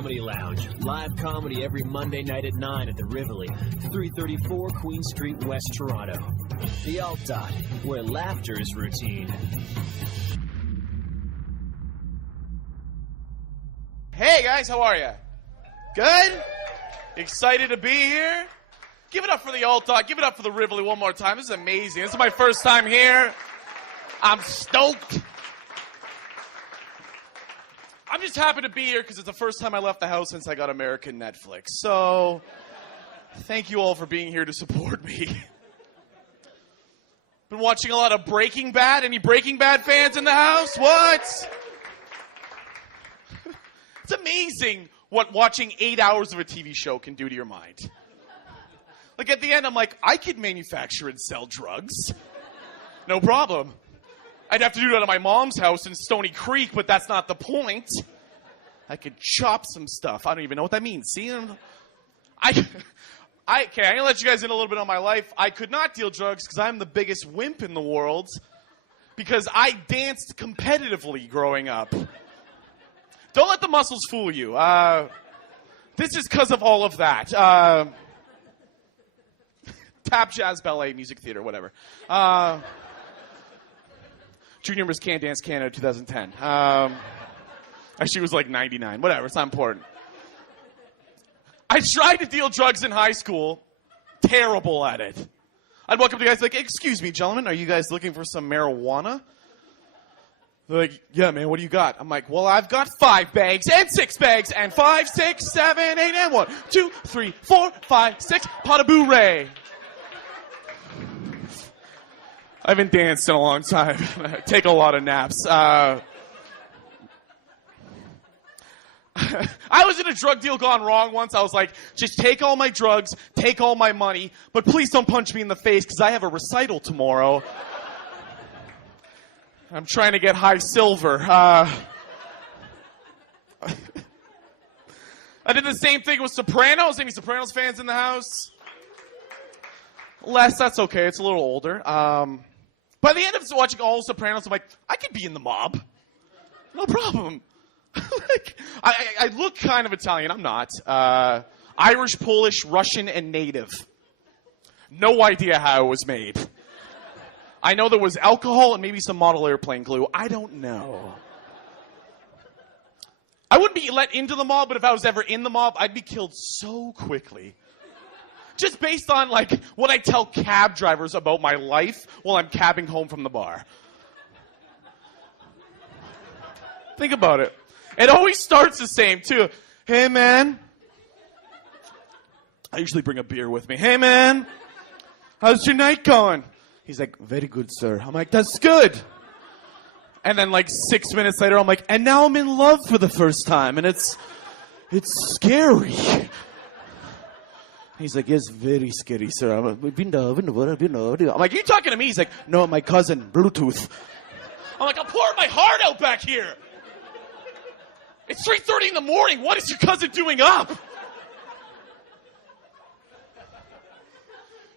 Comedy Lounge. Live comedy every Monday night at 9 at the Rivoli, 334 Queen Street, West Toronto. The Altdot, where laughter is routine. Hey guys, how are you? Good? Excited to be here? Give it up for the Altdot. Give it up for the Rivoli one more time. This is amazing. This is my first time here. I'm stoked. I'm just happy to be here because it's the first time I left the house since I got American Netflix. So, thank you all for being here to support me. Been watching a lot of Breaking Bad. Any Breaking Bad fans in the house? What? It's amazing what watching 8 hours of a TV show can do to your mind. Like at the end, I'm like, I could manufacture and sell drugs. No problem. I'd have to do that at my mom's house in Stony Creek, but that's not the point. I could chop some stuff. I don't even know what that means. See? Okay, I'm going to let you guys in a little bit on my life. I could not deal drugs because I'm the biggest wimp in the world because I danced competitively growing up. Don't let the muscles fool you. This is because of all of that. Tap, jazz, ballet, music theater, whatever. Junior Miss Can Dance Canada 2010. She was like 99. Whatever, it's not important. I tried to deal drugs in high school. Terrible at it. I'd walk up to guys like, excuse me, gentlemen, are you guys looking for some marijuana? They're like, yeah, man, what do you got? I'm like, well, I've got 5 bags and 6 bags and 5, 6, 7, 8, and 1, 2, 3, 4, 5, 6, pot of boo-ray. I haven't danced in a long time. I take a lot of naps. I was in a drug deal gone wrong once. I was like, just take all my drugs, take all my money, but please don't punch me in the face because I have a recital tomorrow. I'm trying to get high silver. I did the same thing with Sopranos. Any Sopranos fans in the house? Less, that's okay. It's a little older. By the end of watching all Sopranos, I'm like, I could be in the mob. No problem. Like, I look kind of Italian. I'm not. Irish, Polish, Russian, and native. No idea how it was made. I know there was alcohol and maybe some model airplane glue. I don't know. I wouldn't be let into the mob, but if I was ever in the mob, I'd be killed so quickly. Just based on, like, what I tell cab drivers about my life while I'm cabbing home from the bar. Think about it. It always starts the same, too. Hey, man. I usually bring a beer with me. Hey, man. How's your night going? He's like, very good, sir. I'm like, that's good. And then, like, 6 minutes later, I'm like, and now I'm in love for the first time. And it's scary. He's like, yes, very scary, sir. I'm like, are you talking to me? He's like, no, my cousin, Bluetooth. I'm like, I'm pouring my heart out back here. It's 3:30 in the morning. What is your cousin doing up?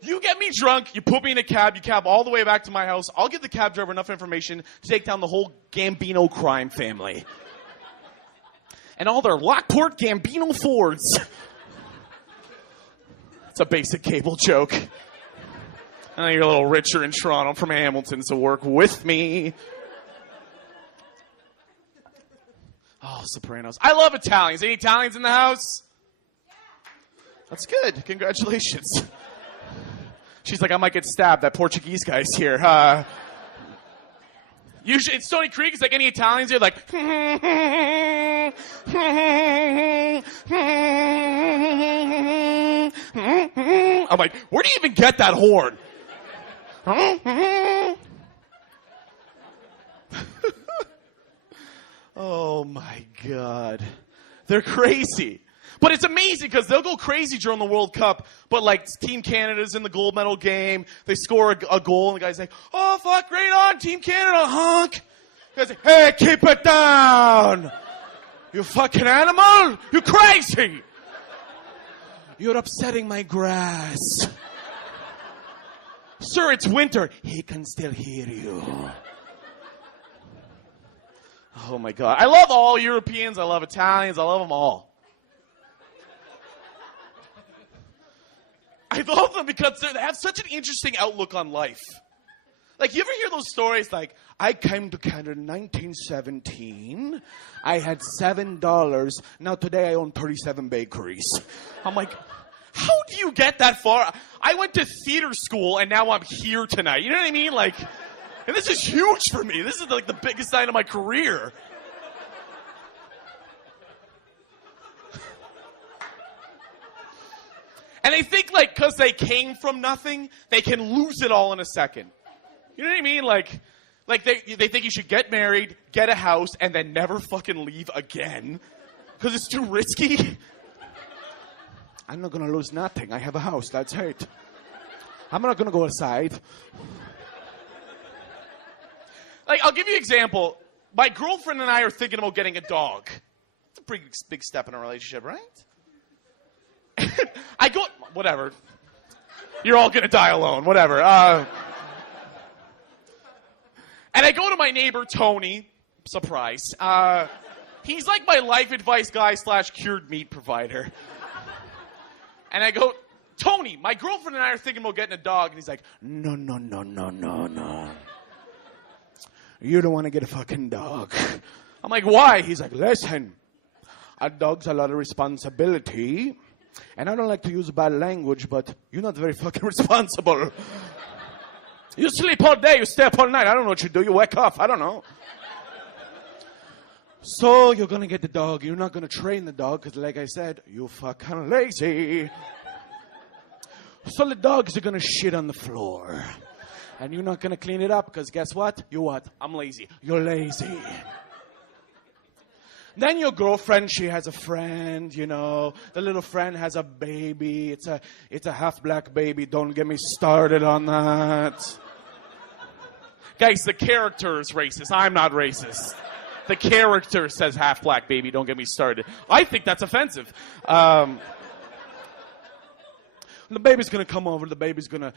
You get me drunk, you put me in a cab, you cab all the way back to my house. I'll give the cab driver enough information to take down the whole Gambino crime family. And all their Lockport Gambino Fords. It's a basic cable joke. I know you're a little richer in Toronto. I'm from Hamilton, so work with me. Oh, Sopranos. I love Italians. Any Italians in the house? That's good. Congratulations. She's like, I might get stabbed. That Portuguese guy's here. Usually, it's Stony Creek. It's like any Italians here, like. I'm like, where do you even get that horn? Oh my God. They're crazy. But it's amazing because they'll go crazy during the World Cup, but like Team Canada's in the gold medal game, they score a goal, and the guy's like, oh fuck, great on, Team Canada, honk. The guy's like, hey, keep it down. You fucking animal, you crazy. You're upsetting my grass. Sir, it's winter. He can still hear you. Oh my God. I love all Europeans. I love Italians. I love them all. I love them because they have such an interesting outlook on life. Like, you ever hear those stories like, I came to Canada in 1917. I had $7. Now today I own 37 bakeries. I'm like, how do you get that far? I went to theater school and now I'm here tonight. You know what I mean? Like, and this is huge for me. This is like the biggest night of my career. And they think, like, because they came from nothing, they can lose it all in a second. You know what I mean? Like they think you should get married, get a house, and then never fucking leave again. Because it's too risky. I'm not going to lose nothing. I have a house. That's it. I'm not going to go aside. Like, I'll give you an example. My girlfriend and I are thinking about getting a dog. It's a pretty big step in a relationship, right? I go, whatever. You're all going to die alone, whatever. And I go to my neighbor, Tony. Surprise. He's like my life advice guy / cured meat provider. And I go, Tony, my girlfriend and I are thinking about getting a dog. And he's like, no. You don't want to get a fucking dog. I'm like, why? He's like, listen, a dog's a lot of responsibility. And I don't like to use bad language, but you're not very fucking responsible. You sleep all day, you stay up all night. I don't know what you do. You wake up. I don't know. So you're going to get the dog. You're not going to train the dog because, like I said, you're fucking lazy. So the dogs are going to shit on the floor. And you're not going to clean it up because guess what? You what? I'm lazy. You're lazy. Then your girlfriend, she has a friend, you know. The little friend has a baby. It's a half-black baby. Don't get me started on that. Guys, the character is racist. I'm not racist. The character says half-black baby. Don't get me started. I think that's offensive. The baby's going to come over. He's going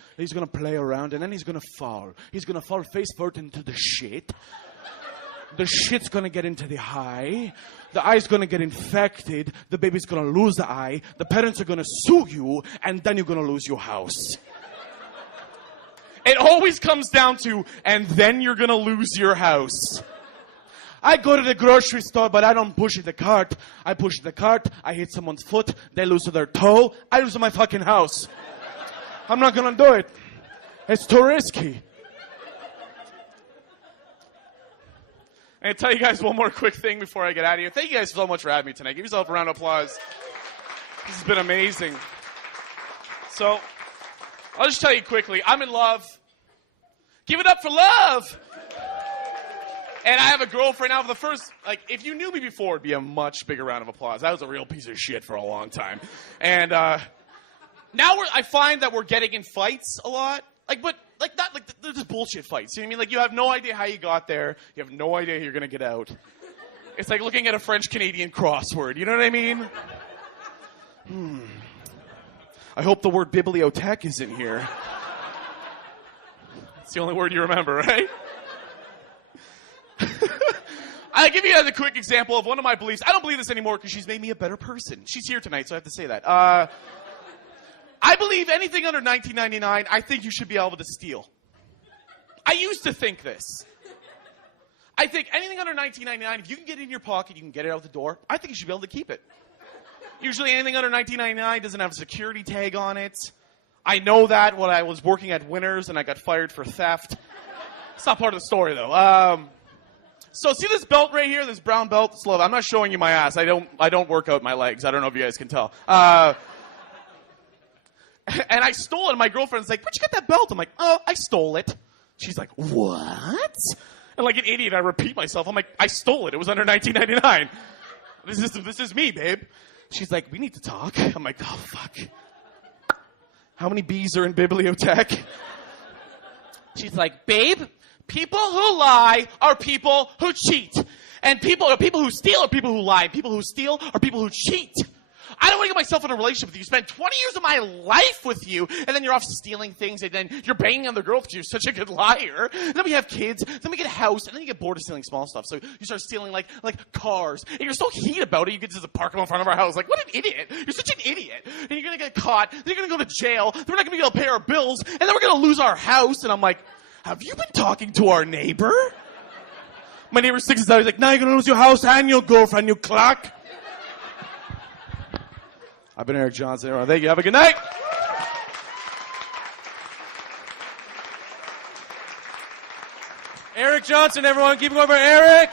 to play around, and then he's going to fall. He's going to fall face first into the shit. The shit's going to get into the eye. The eye's going to get infected. The baby's going to lose the eye. The parents are going to sue you, and then you're going to lose your house. It always comes down to, and then you're going to lose your house. I go to the grocery store, but I don't push the cart. I push the cart. I hit someone's foot. They lose their toe. I lose my fucking house. I'm not going to do it. It's too risky. I'm going to tell you guys one more quick thing before I get out of here. Thank you guys so much for having me tonight. Give yourself a round of applause. This has been amazing. So, I'll just tell you quickly. I'm in love. Give it up for love. And I have a girlfriend now for the first, if you knew me before, it'd be a much bigger round of applause. I was a real piece of shit for a long time. And now I find that we're getting in fights a lot. They're just bullshit fights. You know what I mean? Like, you have no idea how you got there. You have no idea how you're going to get out. It's like looking at a French-Canadian crossword. You know what I mean? I hope the word bibliothèque is in here. It's the only word you remember, right? I'll give you guys a quick example of one of my beliefs. I don't believe this anymore because she's made me a better person. She's here tonight, so I have to say that. I believe anything under $19.99, I think you should be able to steal. I used to think this. I think anything under $19.99, if you can get it in your pocket, you can get it out the door, I think you should be able to keep it. Usually anything under $19.99 doesn't have a security tag on it. I know that when I was working at Winners and I got fired for theft. It's not part of the story, though. So see this belt right here, this brown belt? It's love. I'm not showing you my ass. I don't work out my legs. I don't know if you guys can tell. And I stole it, and my girlfriend's like, where'd you get that belt? I'm like, oh, I stole it. She's like, what? And like an idiot, I repeat myself. I'm like, I stole it. It was under $19.99. This is me, babe. She's like, we need to talk. I'm like, oh, fuck. How many B's are in bibliothèque? She's like, babe, people who lie are people who cheat. And people who steal are people who lie. People who steal are people who cheat. I don't want to get myself in a relationship with you. Spend 20 years of my life with you, and then you're off stealing things, and then you're banging on the girl because you're such a good liar. And then we have kids, then we get a house, and then you get bored of stealing small stuff. So you start stealing like cars, and you're so heated about it, you get to just park them in front of our house. Like, what an idiot. You're such an idiot. And you're going to get caught, then you're going to go to jail, then we're not going to be able to pay our bills, and then we're going to lose our house. And I'm like, have you been talking to our neighbor? My neighbor sticks his out. He's like, now you're going to lose your house and your girlfriend, you clock. I've been Eric Johnston. Everyone, thank you. Have a good night. Eric Johnston, everyone. Keep going for Eric.